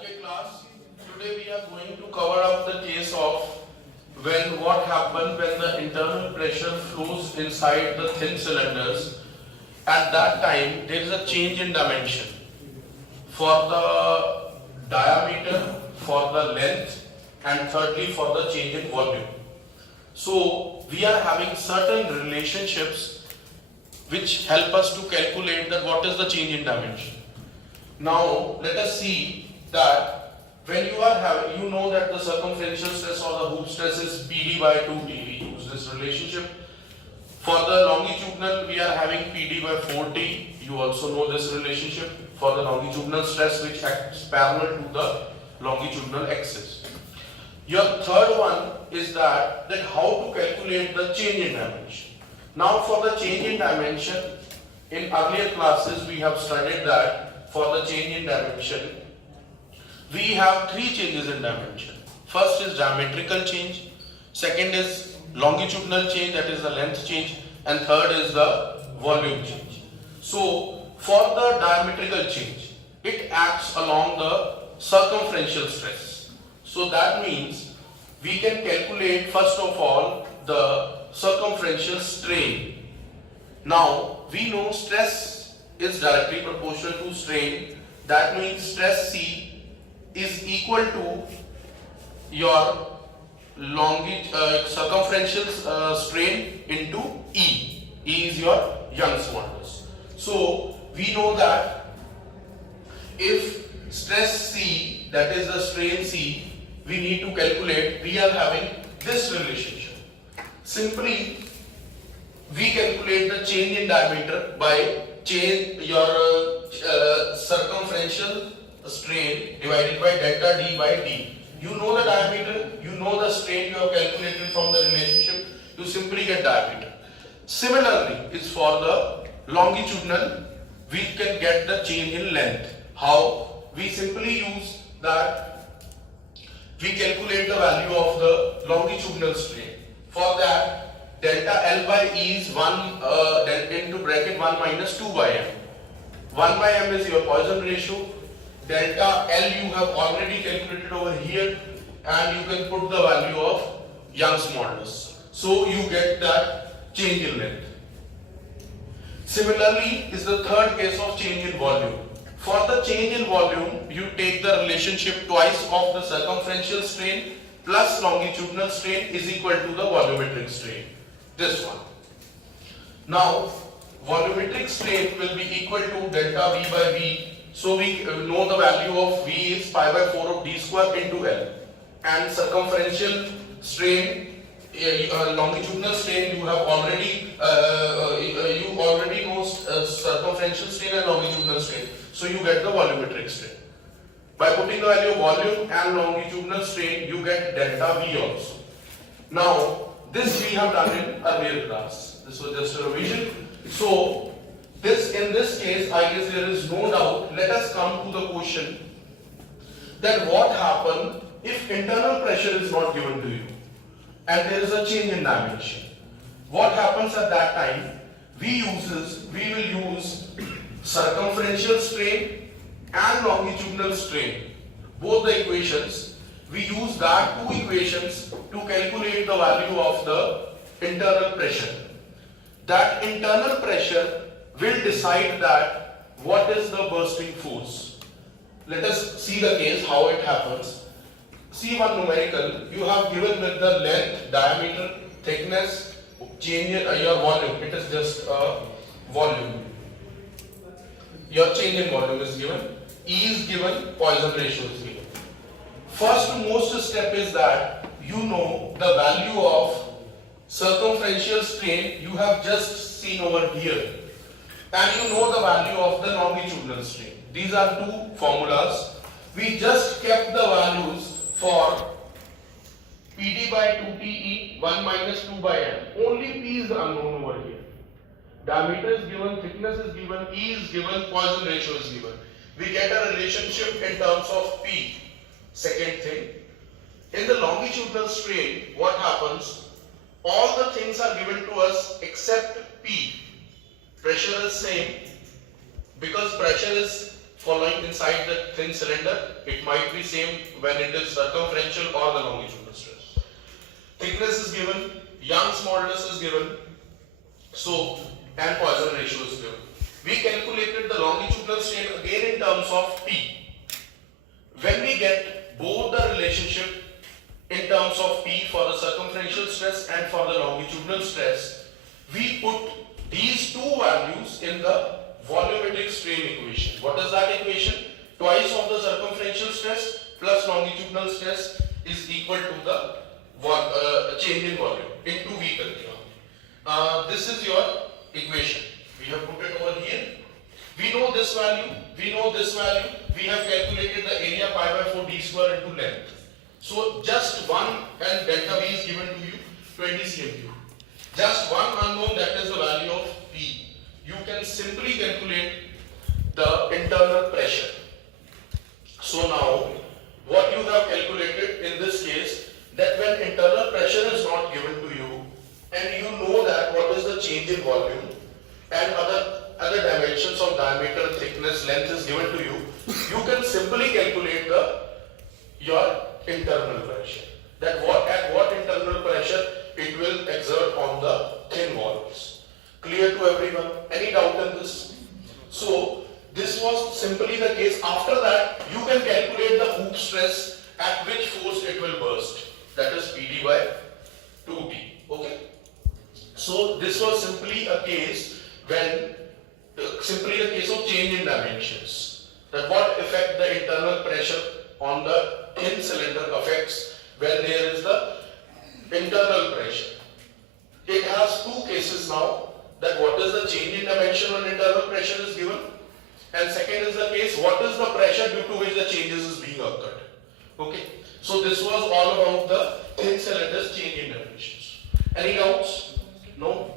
Okay class, today we are going to cover up the case of what happened when the internal pressure flows inside the thin cylinders. At that time there is a change in dimension for the diameter, for the length, and thirdly for the change in volume. So we are having certain relationships which help us to calculate that what is the change in dimension. Now let us see that when you are having, you know that the circumferential stress or the hoop stress is PD by 2T. We use this relationship. For the longitudinal, we are having PD by 4T. You also know this relationship for the longitudinal stress which acts parallel to the longitudinal axis. Your third one is that how to calculate the change in dimension. Now for the change in dimension, in earlier classes we have studied that for the change in dimension, we have three changes in dimension. First is diametrical change, second is longitudinal change, that is the length change, and third is the volume change. So for the diametrical change, it acts along the circumferential stress. So that means we can calculate first of all the circumferential strain. Now we know stress is directly proportional to strain. That means stress C is equal to your circumferential strain into E. E is your Young's modulus. So we know that if stress C, that is the strain C, we need to calculate, we are having this relationship. Simply we calculate the change in diameter by change your circumferential strain divided by delta D by D. You know the diameter, you know the strain you have calculated from the relationship, you simply get diameter. Similarly, it's for the longitudinal, we can get the change in length. How? We simply use that, we calculate the value of the longitudinal strain. For that, delta L by E is 1 into bracket 1 minus 2 by M. 1 by M is your Poisson ratio. Delta L you have already calculated over here, and you can put the value of Young's modulus. So you get that change in length. Similarly is the third case of change in volume. For the change in volume, you take the relationship twice of the circumferential strain plus longitudinal strain is equal to the volumetric strain. This one. Now volumetric strain will be equal to delta V by V. So we know the value of V is pi by 4 of D square into L, and circumferential strain, longitudinal strain, you have already know circumferential strain and longitudinal strain. So you get the volumetric strain. By putting the value of volume and longitudinal strain, you get delta V also. Now this we have done in earlier class. This was just a revision. So in this case, I guess there is no doubt. Let us come to the question that what happens if internal pressure is not given to you and there is a change in dimension. What happens at that time? We will use circumferential strain and longitudinal strain. Both the equations, we use that two equations to calculate the value of the internal pressure. That internal pressure will decide that what is the bursting force. Let us see the case, how it happens. See one numerical, you have given with the length, diameter, thickness, change in your volume. It is just a volume. Your change in volume is given. E is given, Poisson ratio is given. First most step is that you know the value of circumferential strain you have just seen over here, and you know the value of the longitudinal strain. These are two formulas. We just kept the values for PD by 2TE, 1 minus 2 by M. Only P is unknown over here. Diameter is given, thickness is given, E is given, Poisson ratio is given. We get a relationship in terms of P. Second thing, in the longitudinal strain, what happens? All the things are given to us except P. Pressure is same, because pressure is following inside the thin cylinder. It might be same when it is circumferential or the longitudinal stress. Thickness is given, Young's modulus is given, so and Poisson ratio is given. We calculated the longitudinal strain again in terms of P. When we get both the relationship in terms of P for the circumferential stress and for the longitudinal stress, we put these two values in the volumetric strain equation. What is that equation? Twice of the circumferential stress plus longitudinal stress is equal to the change in volume. Into V करते this is your equation. We have put it over here. We know this value. We know this value. We have calculated the area pi by 4 d square into length. So just one, and delta V is given to you 20 cm3. Just one unknown, that is the value of P. You can simply calculate the internal pressure. So now what you have calculated in this case, that when internal pressure is not given to you and you know that what is the change in volume and other dimensions of diameter, thickness, length is given to you, you can simply calculate your internal pressure. That at what internal pressure it will exert on the thin walls. Clear to everyone? Any doubt in this? So this was simply the case. After that, you can calculate the hoop stress at which force it will burst. That is PD by 2T. Okay. So this was simply a case when simply a case of change in dimensions. That what effect the internal pressure on the thin cylinder affects when there is the internal pressure. It has two cases now. That what is the change in dimension when internal pressure is given, and second is the case what is the pressure due to which the changes is being occurred. Okay. So this was all about the thin cylinder's change in dimensions. Any doubts? No?